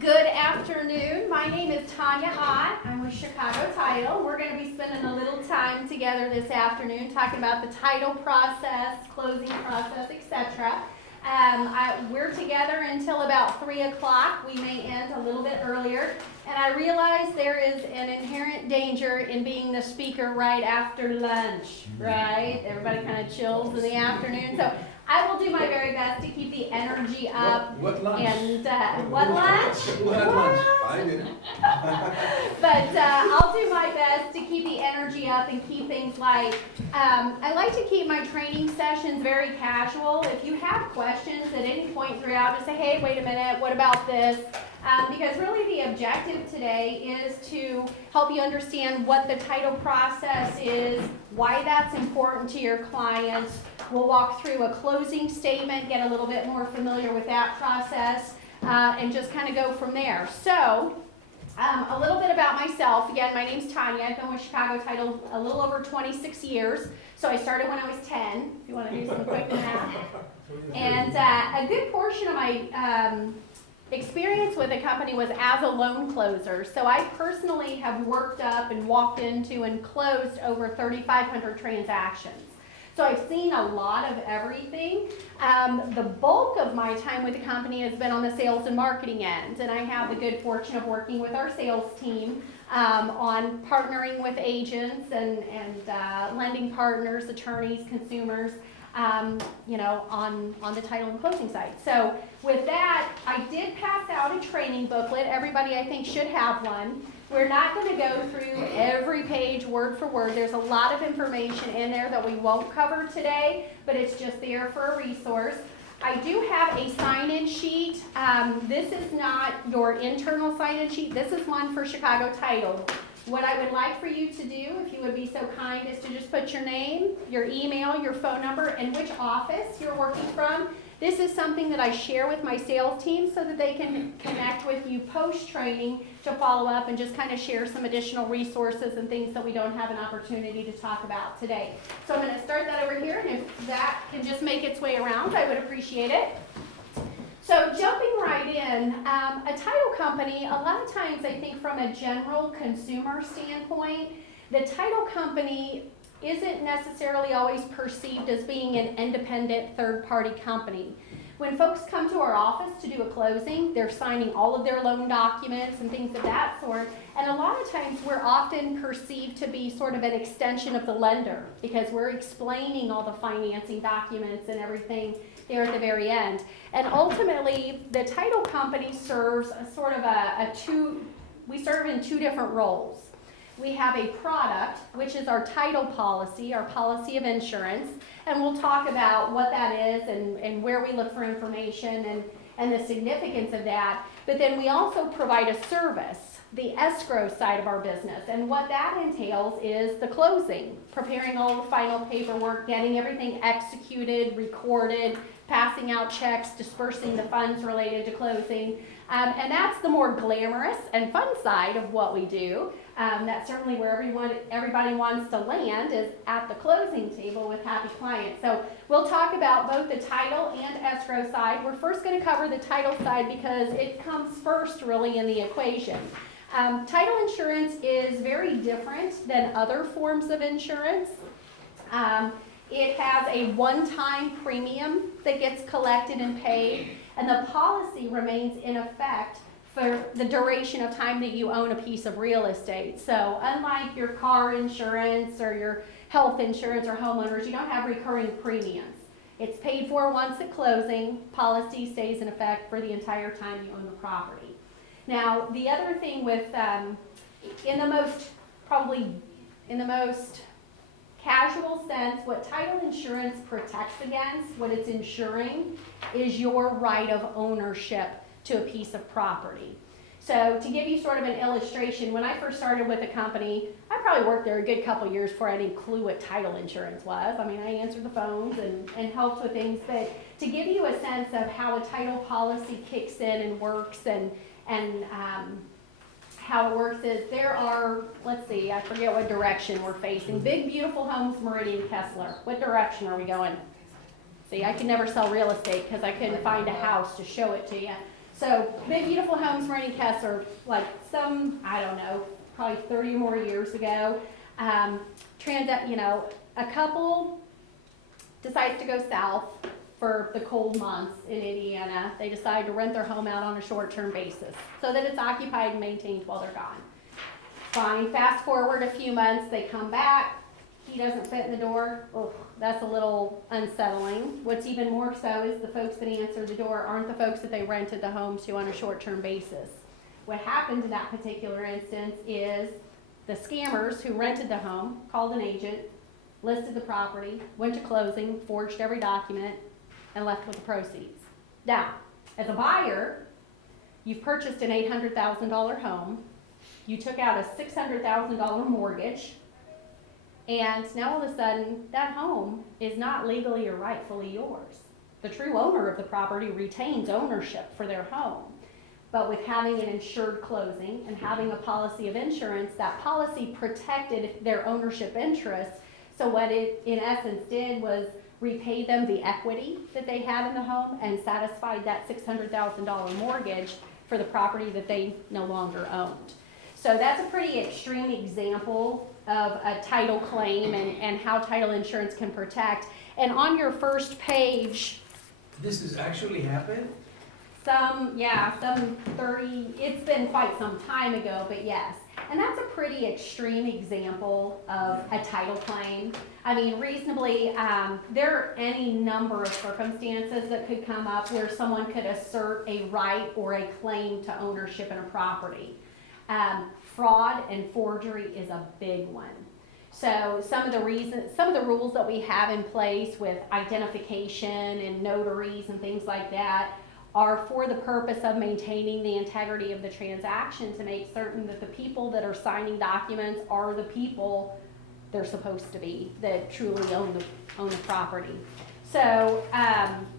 Good afternoon. My name is Tanya Ott. I'm with Chicago Title. We're going to be spending a little time together this afternoon talking about the title process, closing process, etc. We're together until about 3 o'clock. We may end a little bit earlier. And I realize there is an inherent danger in being the speaker right after lunch, right? Everybody kind of chills in the afternoon. So I will do my very best to keep the energy up. What lunch? And what lunch? Who had lunch? I didn't. But I'll do my best to keep the energy up and keep things light. I like to keep my training sessions very casual. If you have questions at any point throughout, just say, hey, wait a minute, what about this? Because really the objective today is to help you understand what the title process is, why that's important to your clients. We'll walk through a closing statement, get a little bit more familiar with that process, and just kind of go from there. So, a little bit about myself. Again, my name's Tanya. I've been with Chicago Title a little over 26 years. So I started when I was 10, if you want to do some quick math. And a good portion of my experience with the company was as a loan closer. So I personally have worked up and walked into and closed over 3,500 transactions. So I've seen a lot of everything. The bulk of my time with the company has been on the sales and marketing end, and I have the good fortune of working with our sales team on partnering with agents and lending partners, attorneys, consumers, on the title and closing side. So with that, I did pass out a training booklet. Everybody, I think, should have one. We're not going to go through every page word for word. There's a lot of information in there that we won't cover today, but it's just there for a resource. I do have a sign-in sheet. This is not your internal sign-in sheet. This is one for Chicago Title. What I would like for you to do, if you would be so kind, is to just put your name, your email, your phone number, and which office you're working from. This is something that I share with my sales team so that they can connect with you post-training to follow up and just kind of share some additional resources and things that we don't have an opportunity to talk about today. So I'm going to start that over here, and if that can just make its way around, I would appreciate it. So jumping right in, a title company, a lot of times I think from a general consumer standpoint, the title company isn't necessarily always perceived as being an independent third-party company. When folks come to our office to do a closing, they're signing all of their loan documents and things of that sort, and a lot of times we're often perceived to be sort of an extension of the lender because we're explaining all the financing documents and everything there at the very end. And ultimately, the title company serves a sort of we serve in two different roles. We have a product, which is our title policy, our policy of insurance, and we'll talk about what that is and where we look for information and the significance of that. But then we also provide a service, the escrow side of our business, and what that entails is the closing, preparing all the final paperwork, getting everything executed, recorded, passing out checks, dispersing the funds related to closing. And that's the more glamorous and fun side of what we do. That's certainly where everybody wants to land is at the closing table with happy clients. So we'll talk about both the title and escrow side. We're first going to cover the title side because it comes first really in the equation. Title insurance is very different than other forms of insurance. It has a one-time premium that gets collected and paid, and the policy remains in effect for the duration of time that you own a piece of real estate. So unlike your car insurance or your health insurance or homeowners, you don't have recurring premiums. It's paid for once at closing. Policy stays in effect for the entire time you own the property. Now, the other thing with, in the most casual sense, what title insurance protects against, what it's insuring, is your right of ownership to a piece of property. So to give you sort of an illustration, when I first started with the company, I probably worked there a good couple years before I had any clue what title insurance was. I mean, I answered the phones and helped with things, but to give you a sense of how a title policy kicks in and works and how it works is there are, let's see, I forget what direction we're facing. Big Beautiful Homes, Meridian Kessler. What direction are we going? See, I could never sell real estate because I couldn't find a house to show it to you. So Big Beautiful Homes, Randy Kessler, like some, I don't know, probably 30 or more years ago, a couple decides to go south for the cold months in Indiana. They decide to rent their home out on a short-term basis so that it's occupied and maintained while they're gone. Fine, fast forward a few months, they come back, he doesn't fit in the door. Ugh, that's a little unsettling. What's even more so is the folks that answer the door aren't the folks that they rented the home to on a short-term basis. What happened in that particular instance is the scammers who rented the home called an agent, listed the property, went to closing, forged every document, and left with the proceeds. Now, as a buyer, you've purchased an $800,000 home, you took out a $600,000 mortgage, and now all of a sudden, that home is not legally or rightfully yours. The true owner of the property retains ownership for their home. But with having an insured closing and having a policy of insurance, that policy protected their ownership interest. So what it in essence did was repay them the equity that they had in the home and satisfied that $600,000 mortgage for the property that they no longer owned. So that's a pretty extreme example of a title claim and how title insurance can protect. And on your first page, This has actually happened? some 30, it's been quite some time ago, but yes. And that's a pretty extreme example of a title claim. I mean, reasonably, there are any number of circumstances that could come up where someone could assert a right or a claim to ownership in a property. Fraud and forgery is a big one. So some of the rules that we have in place with identification and notaries and things like that are for the purpose of maintaining the integrity of the transaction to make certain that the people that are signing documents are the people they're supposed to be, that truly own the property. So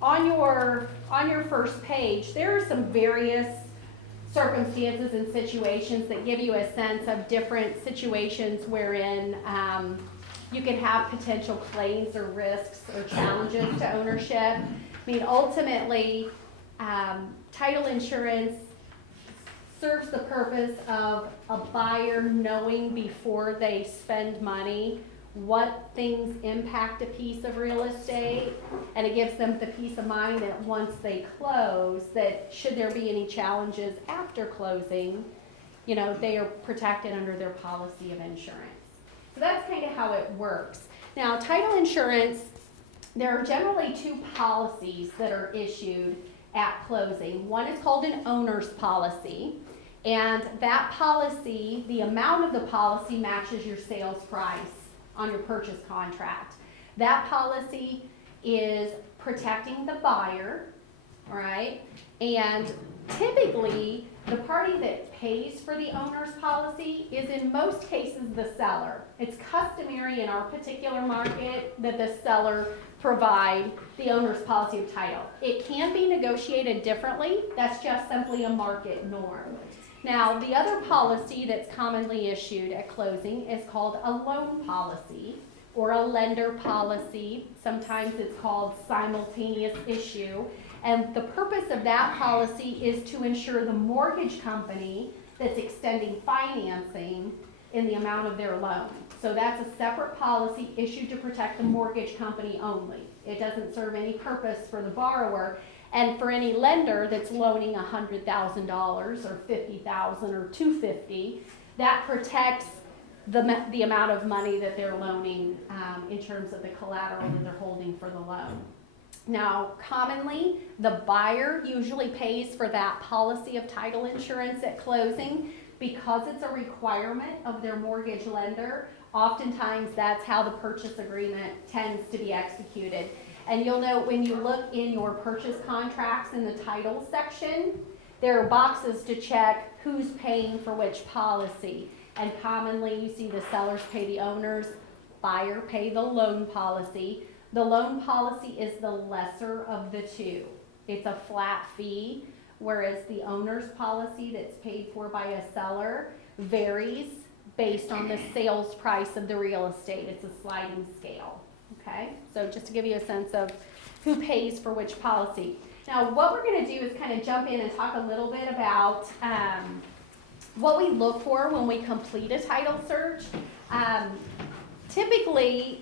on your first page, there are some various circumstances and situations that give you a sense of different situations wherein you can have potential claims or risks or challenges to ownership. I mean, ultimately, title insurance serves the purpose of a buyer knowing before they spend money what things impact a piece of real estate, and it gives them the peace of mind that once they close, that should there be any challenges after closing, you know, they are protected under their policy of insurance. So that's kind of how it works. Now, title insurance, there are generally two policies that are issued at closing. One is called an owner's policy, and that policy, the amount of the policy matches your sales price on your purchase contract. That policy is protecting the buyer, all right? And typically, the party that pays for the owner's policy is in most cases the seller. It's customary in our particular market that the seller provide the owner's policy of title. It can be negotiated differently. That's just simply a market norm. Now, the other policy that's commonly issued at closing is called a loan policy or a lender policy. Sometimes it's called simultaneous issue. And the purpose of that policy is to ensure the mortgage company that's extending financing in the amount of their loan. So that's a separate policy issued to protect the mortgage company only. It doesn't serve any purpose for the borrower. And for any lender that's loaning $100,000 or $50,000 or $250,000, that protects the amount of money that they're loaning in terms of the collateral that they're holding for the loan. Now, commonly, the buyer usually pays for that policy of title insurance at closing because it's a requirement of their mortgage lender. Oftentimes, that's how the purchase agreement tends to be executed. And you'll note when you look in your purchase contracts in the title section, there are boxes to check who's paying for which policy. And commonly you see the sellers pay the owners, buyer pay the loan policy. The loan policy is the lesser of the two. It's a flat fee, whereas the owner's policy that's paid for by a seller varies based on the sales price of the real estate. It's a sliding scale. Okay, so just to give you a sense of who pays for which policy. Now, what we're gonna do is kind of jump in and talk a little bit about what we look for when we complete a title search. Typically,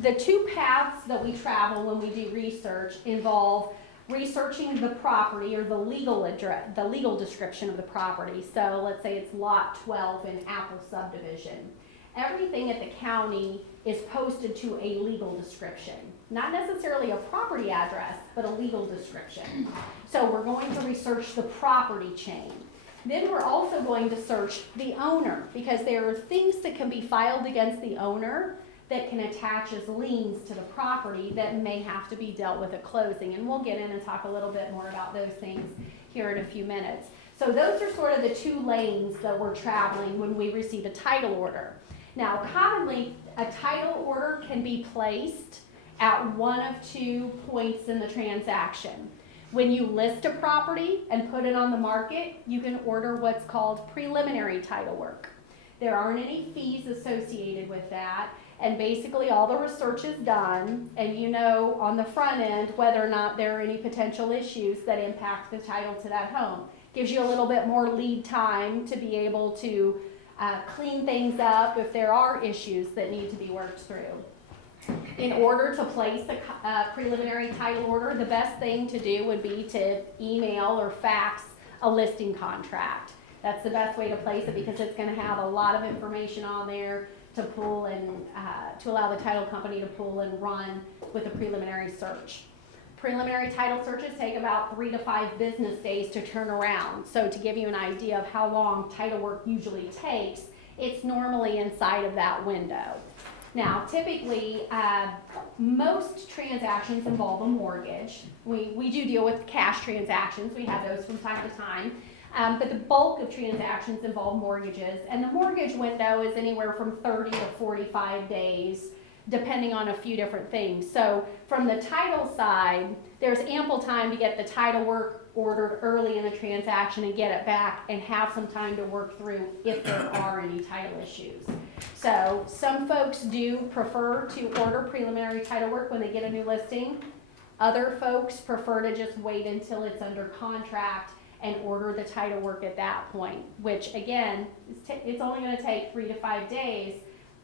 the two paths that we travel when we do research involve researching the property or the legal address, the legal description of the property. So let's say it's lot 12 in Apple subdivision. Everything at the county is posted to a legal description. Not necessarily a property address, but a legal description. So we're going to research the property chain. Then we're also going to search the owner, because there are things that can be filed against the owner that can attach as liens to the property that may have to be dealt with at closing. And we'll get in and talk a little bit more about those things here in a few minutes. So those are sort of the two lanes that we're traveling when we receive a title order. Now, commonly, a title order can be placed at one of 2 points in the transaction. When you list a property and put it on the market, you can order what's called preliminary title work. There aren't any fees associated with that, and basically all the research is done, and you know on the front end whether or not there are any potential issues that impact the title to that home. Gives you a little bit more lead time to be able to clean things up if there are issues that need to be worked through. In order to place a preliminary title order, the best thing to do would be to email or fax a listing contract. That's the best way to place it, because it's going to have a lot of information on there to pull and to allow the title company to pull and run with a preliminary search. Preliminary title searches take about 3 to 5 business days to turn around. So to give you an idea of how long title work usually takes, it's normally inside of that window. Now, typically, most transactions involve a mortgage. We do deal with cash transactions. We have those from time to time. But the bulk of transactions involve mortgages. And the mortgage window is anywhere from 30 to 45 days, depending on a few different things. So from the title side, there's ample time to get the title work ordered early in the transaction and get it back and have some time to work through if there are any title issues. So some folks do prefer to order preliminary title work when they get a new listing. Other folks prefer to just wait until it's under contract and order the title work at that point, which again, it's only going to take 3 to 5 days.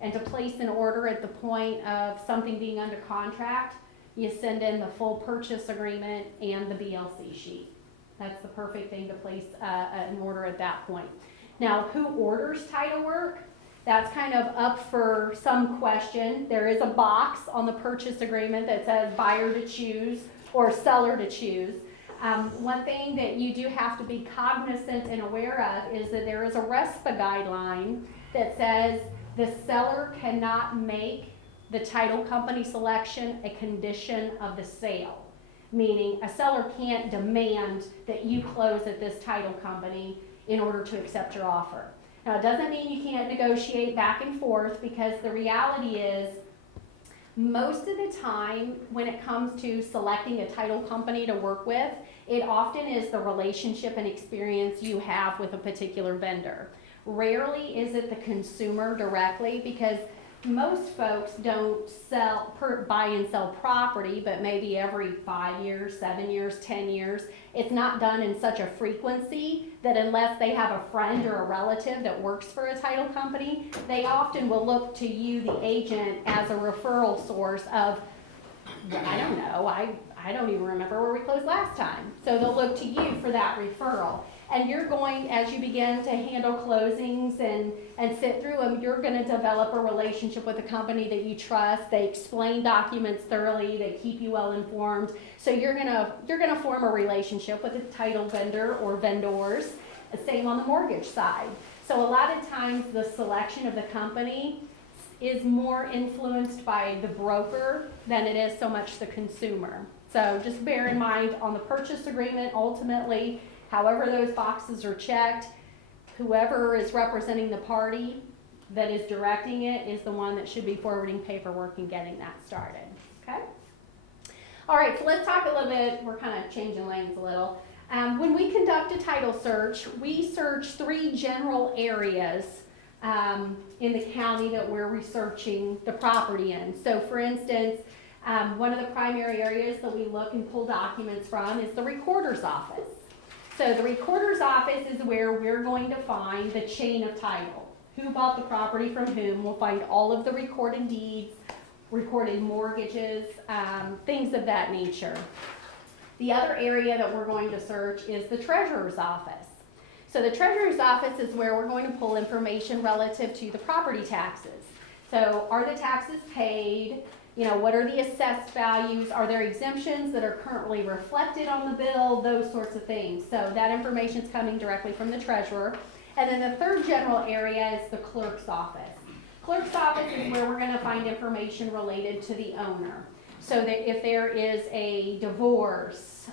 And to place an order at the point of something being under contract, you send in the full purchase agreement and the BLC sheet. That's the perfect thing to place an order at that point. Now, who orders title work? That's kind of up for some question. There is a box on the purchase agreement that says buyer to choose or seller to choose. One thing that you do have to be cognizant and aware of is that there is a RESPA guideline that says the seller cannot make the title company selection a condition of the sale, meaning a seller can't demand that you close at this title company in order to accept your offer. Now, it doesn't mean you can't negotiate back and forth, because the reality is most of the time when it comes to selecting a title company to work with, it often is the relationship and experience you have with a particular vendor. Rarely is it the consumer directly, because most folks don't buy and sell property, but maybe every 5 years, 7 years, 10 years. It's not done in such a frequency that unless they have a friend or a relative that works for a title company, they often will look to you, the agent, as a referral source of, I don't know, I don't even remember where we closed last time. So they'll look to you for that referral. And you're going, as you begin to handle closings and sit through them, you're going to develop a relationship with a company that you trust. They explain documents thoroughly. They keep you well informed. So you're going to form a relationship with a title vendor or vendors. Same on the mortgage side. So a lot of times the selection of the company is more influenced by the broker than it is so much the consumer. So just bear in mind on the purchase agreement, ultimately, however those boxes are checked, whoever is representing the party that is directing it is the one that should be forwarding paperwork and getting that started, okay? All right, so let's talk a little bit, we're kind of changing lanes a little. When we conduct a title search, we search 3 general areas in the county that we're researching the property in. So for instance, One of the primary areas that we look and pull documents from is the recorder's office. So the recorder's office is where we're going to find the chain of title. Who bought the property from whom? We'll find all of the recorded deeds, recorded mortgages, things of that nature. The other area that we're going to search is the treasurer's office. So the treasurer's office is where we're going to pull information relative to the property taxes. So are the taxes paid? You know, what are the assessed values? Are there exemptions that are currently reflected on the bill? Those sorts of things. So that information is coming directly from the treasurer. And then the third general area is the clerk's office. Clerk's office is where we're going to find information related to the owner. So that if there is a divorce,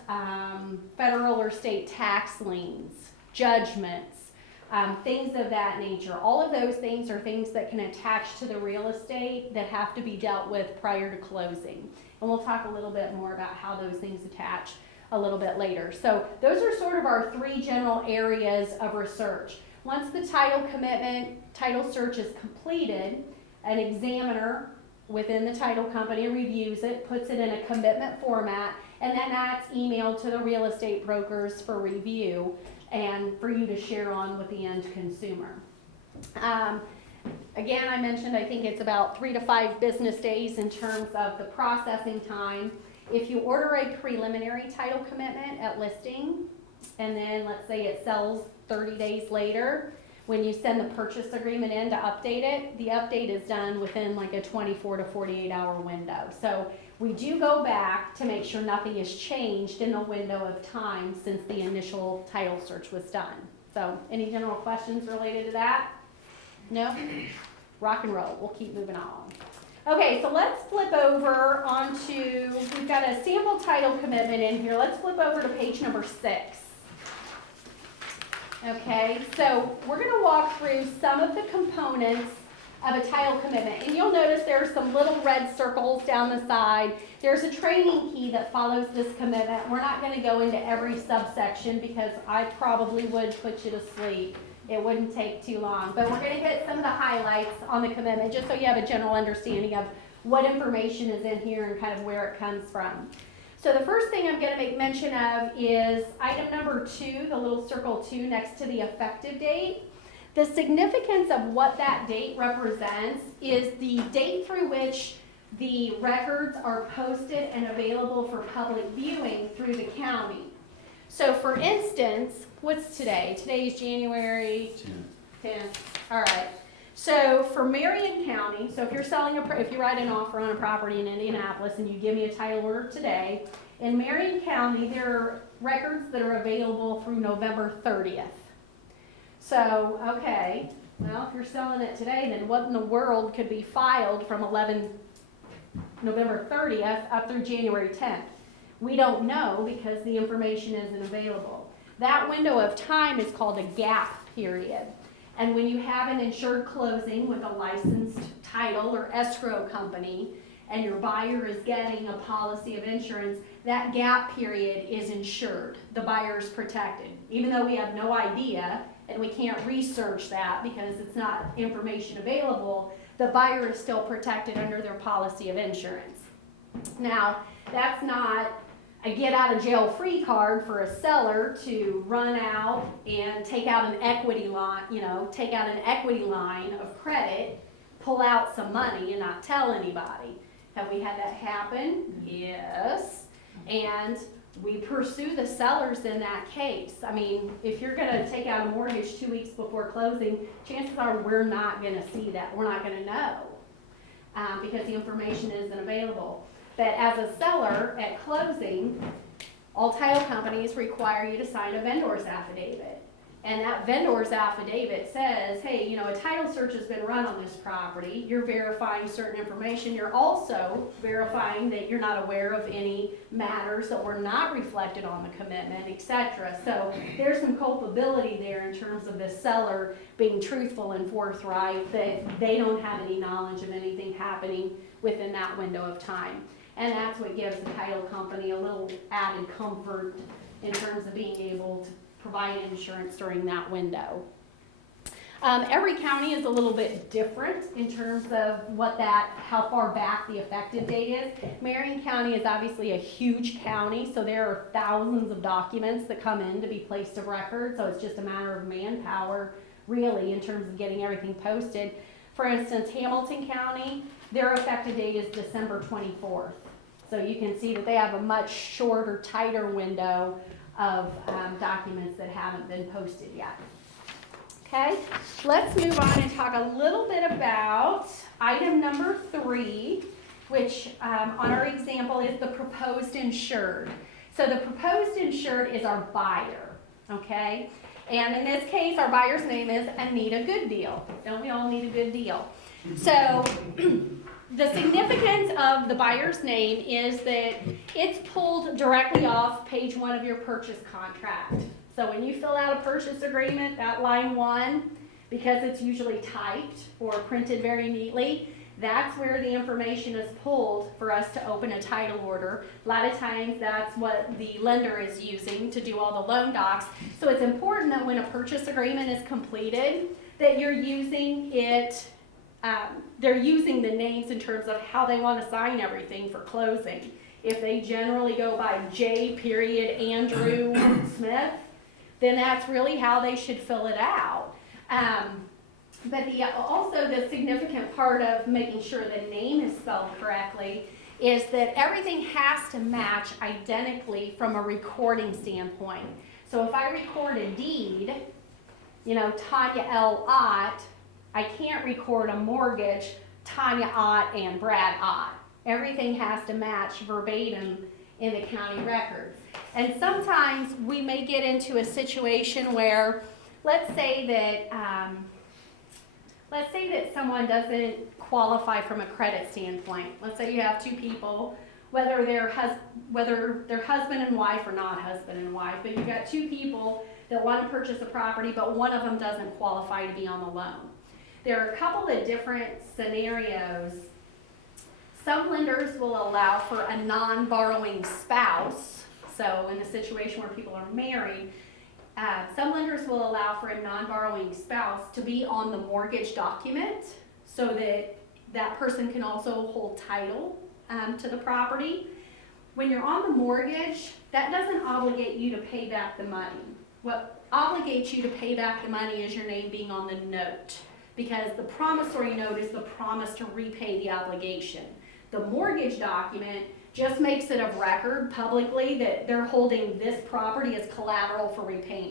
federal or state tax liens, judgments, things of that nature. All of those things are things that can attach to the real estate that have to be dealt with prior to closing. And we'll talk a little bit more about how those things attach a little bit later. So those are sort of our three general areas of research. Once the title commitment, title search is completed, an examiner within the title company reviews it, puts it in a commitment format, and then that's emailed to the real estate brokers for review and for you to share on with the end consumer. Again, I mentioned I think it's about 3 to 5 business days in terms of the processing time. If you order a preliminary title commitment at listing, and then let's say it sells 30 days later, when you send the purchase agreement in to update it, the update is done within like a 24 to 48 hour window. So we do go back to make sure nothing has changed in the window of time since the initial title search was done. So any general questions related to that? No? Rock and roll. We'll keep moving on. Okay, so let's flip over onto, we've got a sample title commitment in here. Let's flip over to page number 6. Okay, so we're going to walk through some of the components of a title commitment. And you'll notice there are some little red circles down the side. There's a training key that follows this commitment. We're not going to go into every subsection because I probably would put you to sleep. It wouldn't take too long. But we're going to hit some of the highlights on the commitment just so you have a general understanding of what information is in here and kind of where it comes from. So the first thing I'm going to make mention of is item number 2, the little circle 2 next to the effective date. The significance of what that date represents is the date through which the records are posted and available for public viewing through the county. So for instance, what's today? Today's January 10th. All right. So for Marion County, so if you're selling if you write an offer on a property in Indianapolis and you give me a title order today, in Marion County there are records that are available through November 30th. So, okay, well, if you're selling it today, then what in the world could be filed from November 30th up through January 10th? We don't know because the information isn't available. That window of time is called a gap period. And when you have an insured closing with a licensed title or escrow company, and your buyer is getting a policy of insurance, that gap period is insured. The buyer is protected. Even though we have no idea, and we can't research that because it's not information available, the buyer is still protected under their policy of insurance. Now, that's not a get out of jail free card for a seller to run out and take out an equity line, take out an equity line of credit, pull out some money and not tell anybody. Have we had that happen? Yes. And we pursue the sellers in that case. I mean, if you're going to take out a mortgage 2 weeks before closing, chances are we're not going to see that. We're not going to know because the information isn't available. But as a seller at closing, all title companies require you to sign a vendor's affidavit. And that vendor's affidavit says, hey, a title search has been run on this property. You're verifying certain information. You're also verifying that you're not aware of any matters that were not reflected on the commitment, etc. So there's some culpability there in terms of the seller being truthful and forthright that they don't have any knowledge of anything happening within that window of time. And that's what gives the title company a little added comfort in terms of being able to provide insurance during that window. Every county is a little bit different in terms of how far back the effective date is. Marion County is obviously a huge county, so there are thousands of documents that come in to be placed of record, so it's just a matter of manpower, really, in terms of getting everything posted. For instance, Hamilton County, their effective date is December 24th. So you can see that they have a much shorter, tighter window of documents that haven't been posted yet. Okay, let's move on and talk a little bit about item number 3, which on our example is the proposed insured. So the proposed insured is our buyer, okay? And in this case, our buyer's name is Anita Gooddeal. Don't we all need a good deal? So the significance of the buyer's name is that it's pulled directly off page 1 of your purchase contract. So when you fill out a purchase agreement, that line 1, because it's usually typed or printed very neatly, that's where the information is pulled for us to open a title order. A lot of times that's what the lender is using to do all the loan docs. So it's important that when a purchase agreement is completed, that you're using it, they're using the names in terms of how they want to sign everything for closing. If they generally go by J. Andrew Smith, then that's really how they should fill it out. But also the significant part of making sure the name is spelled correctly is that everything has to match identically from a recording standpoint. So if I record a deed, Tanya L. Ott, I can't record a mortgage, Tanya Ott and Brad Ott. Everything has to match verbatim in the county records. And sometimes we may get into a situation where, let's say that someone doesn't qualify from a credit standpoint. Let's say you have 2 people, whether they're husband and wife or not husband and wife, but you've got 2 people that want to purchase a property, but one of them doesn't qualify to be on the loan. There are a couple of different scenarios. Some lenders will allow for a non-borrowing spouse. So in a situation where people are married, some lenders will allow for a non-borrowing spouse to be on the mortgage document so that that person can also hold title to the property. When you're on the mortgage, that doesn't obligate you to pay back the money. What obligates you to pay back the money is your name being on the note, because the promissory note is the promise to repay the obligation. The mortgage document just makes it of record publicly that they're holding this property as collateral for repayment.